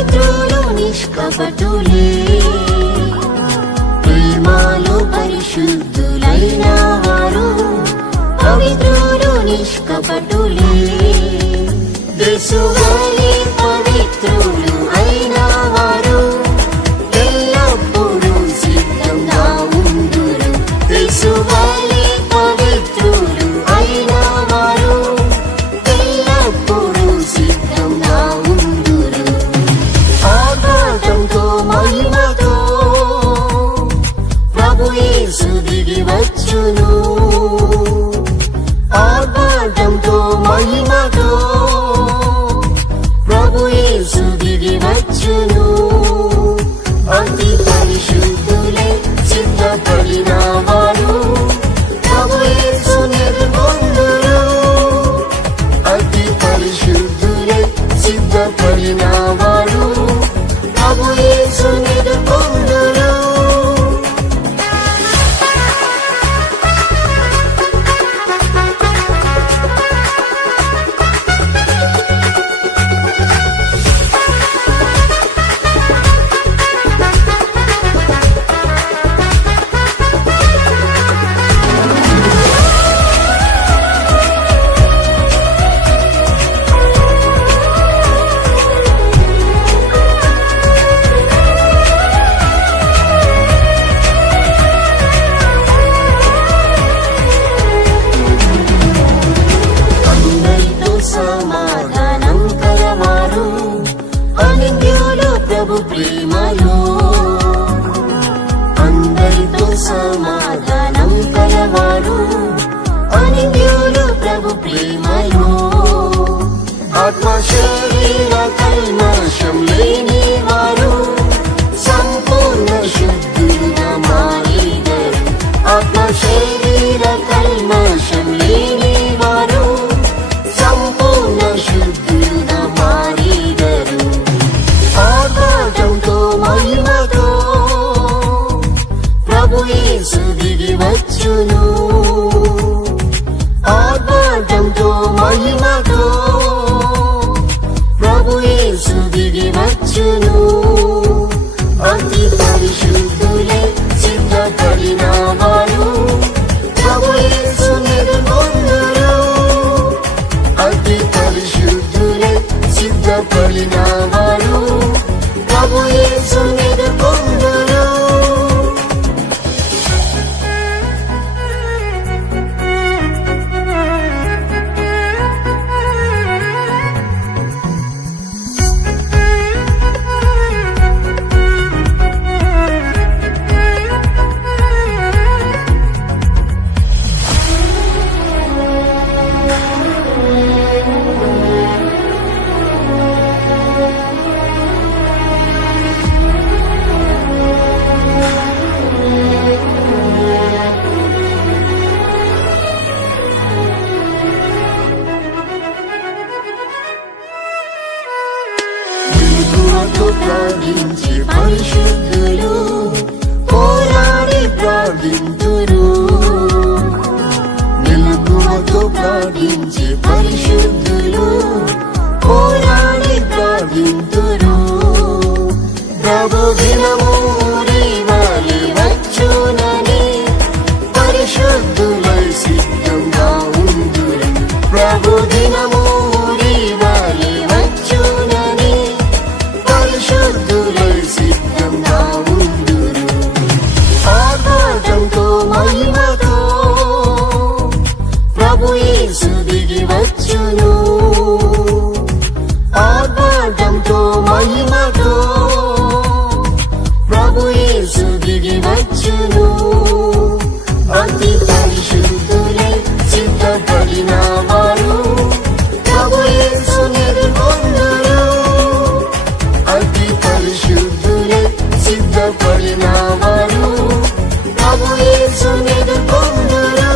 పవిత్రులు నిష్కపటులే, ప్రేమలో పరిశుద్ధులైన వారు పవిత్రులు నిష్కపటులే. యేసువలే పవిత్రులు అయిన వారు ఎల్లప్పుడూ సిద్ధంగా ఉందురు. యేసువలే పవిత్రులు అయిన వారు ఎల్లప్పుడూ సిద్ధంగా ఉందురు. ఆర్భాటంతో మహిమతో ప్రభు యేసు దిగి వచ్చును. ఆర్భాటంతో మహిమతో ప్రభు యేసు దిగి వచ్చును. అతి పరిశుద్ధులే సిద్ధపడిన వారు ప్రభు యేసుని ఎదుర్కొందురు. అతి పరిశుద్ధులే సిద్ధపడిన వారు ప్రభు యేసుని ఎదుర్కొందురు. సమాధానం కలవారు అనింద్యులు ప్రభు ప్రేమలో, అందరితో సమాధానం కలవారు అనింద్యులు ప్రభు ప్రేమలో. ఆత్మ శరీర కల్మషం లేని వారు సంపూర్ణ శుద్ధులుగా మారేదరు. ఆత్మ శరీర కల్మషం లేని వారు సంపూర్ణ శుద్ధులుగా మారేదరు. ఆర్భాటంతో మహిమతో ప్రభు యేసు దిగి వచ్చును. ఆర్భాటంతో మహిమతో ప్రభు యేసు దిగి వచ్చును. అతి పరిశుద్ధులే సిద్ధపడిన వారు ప్రభు యేసుని ఎదుర్కొందురు. అతి పరిశుద్ధులే సిద్ధపడిన వారు ప్రభు యేసుని ఎదుర్కొందురు. ప్రార్థించి పరిశుద్ధులు పోరాడి ప్రార్థింతురు. మెలకువతో ప్రార్థించి పరిశుద్ధులు పోరాడి ప్రార్థింతురు. ప్రభు దినము రీవాలి వచ్చునని పరిశుద్ధులై సిద్ధంగా ఉందురు. ప్రభు దినము రీవాలి వచ్చునని పరిశుద్ధులై సిద్ధంగా ఉందురు. ఆర్భాటంతో మహిమతో ప్రభు యేసు దిగి వచ్చును. ఆర్భాటంతో మహిమతో ప్రభు యేసు దిగి వచ్చును. అతి పరిశుద్ధులే సిద్ధపడిన వారు ప్రభు యేసుని ఎదుర్కొందురు. అతి పరిశుద్ధులే సిద్ధపడిన వారు ప్రభు యేసుని ఎదుర్కొందురు.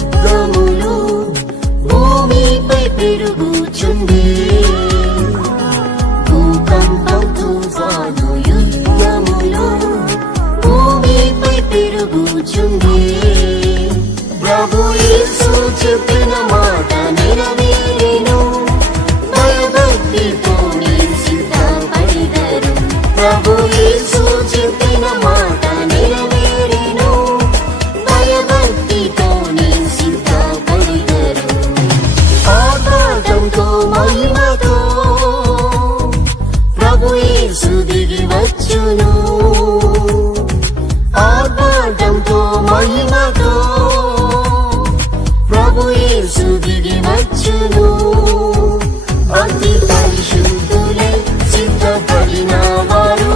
యుద్ధములు భూమిపై పెరుగుచుండే భూకంపం తుఫాను యుద్ధములు భూమిపై పెరుగుచుండే ప్రభు యేసు చెప్పిన మాట నెరవేరెను భయభక్తితో నీ సిద్ధపడిదరు ప్రభు యేసు చెప్పిన మాట నెరవేరెను భయభక్తితో నీ సిద్ధపడిదరు ఆర్భాటంతో మహిమతో ప్రభు యేసు దిగి వచ్చును ఆర్భాటంతో మహిమతో ప్రభు యేసు దిగి వచ్చును అతి పరిశుద్ధులై సిద్ధపడిన వారు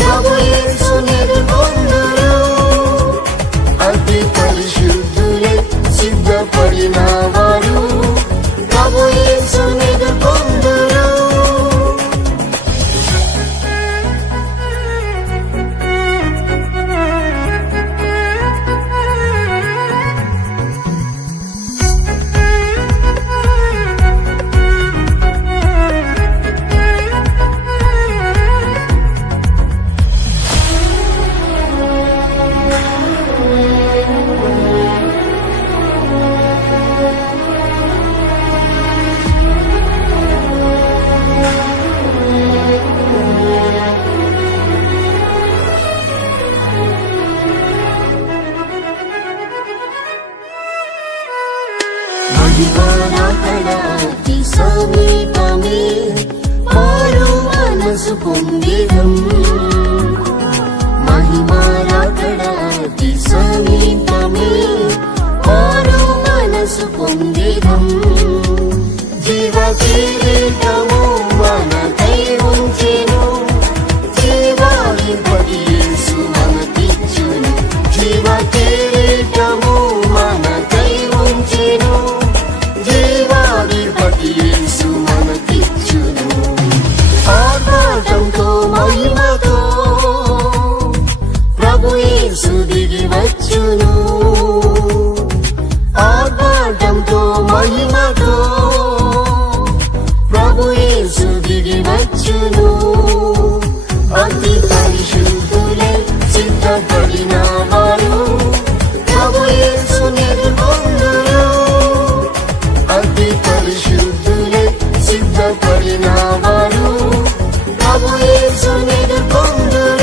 ప్రభు యేసుని ఎదుర్కొందురు అతి పరిశుద్ధులై సిద్ధపడిన వారు ప్రభు యేసుని ఎదుర్కొందురు అతి సమీపమే మారు మనసు పొందిదం మహిమారాకడాతి సమీపమే మారు మనసు పొందిదం జీవ కిరీటము మనకై ఉంచెను జీవాధిపతి యేసు మనకిచ్చును జీవ కిరీటము మనకై ఉంచెను జీవాధిపతి యేసు మనకిచ్చును ఆర్భాటంతో మహిమతో ప్రభు యేసు దిగి వచ్చును ఆర్భాటంతో మహిమతో ప్రభు యేసు దిగి వచ్చును అతి పరిశుద్ధులై సిద్ధపడిన వారు ప్రభు యేసుని ఎదుర్కొందురు అతి పరిశుద్ధులై సిద్ధపడిన వారు ప్రభు యేసుని ఎదుర్కొందురు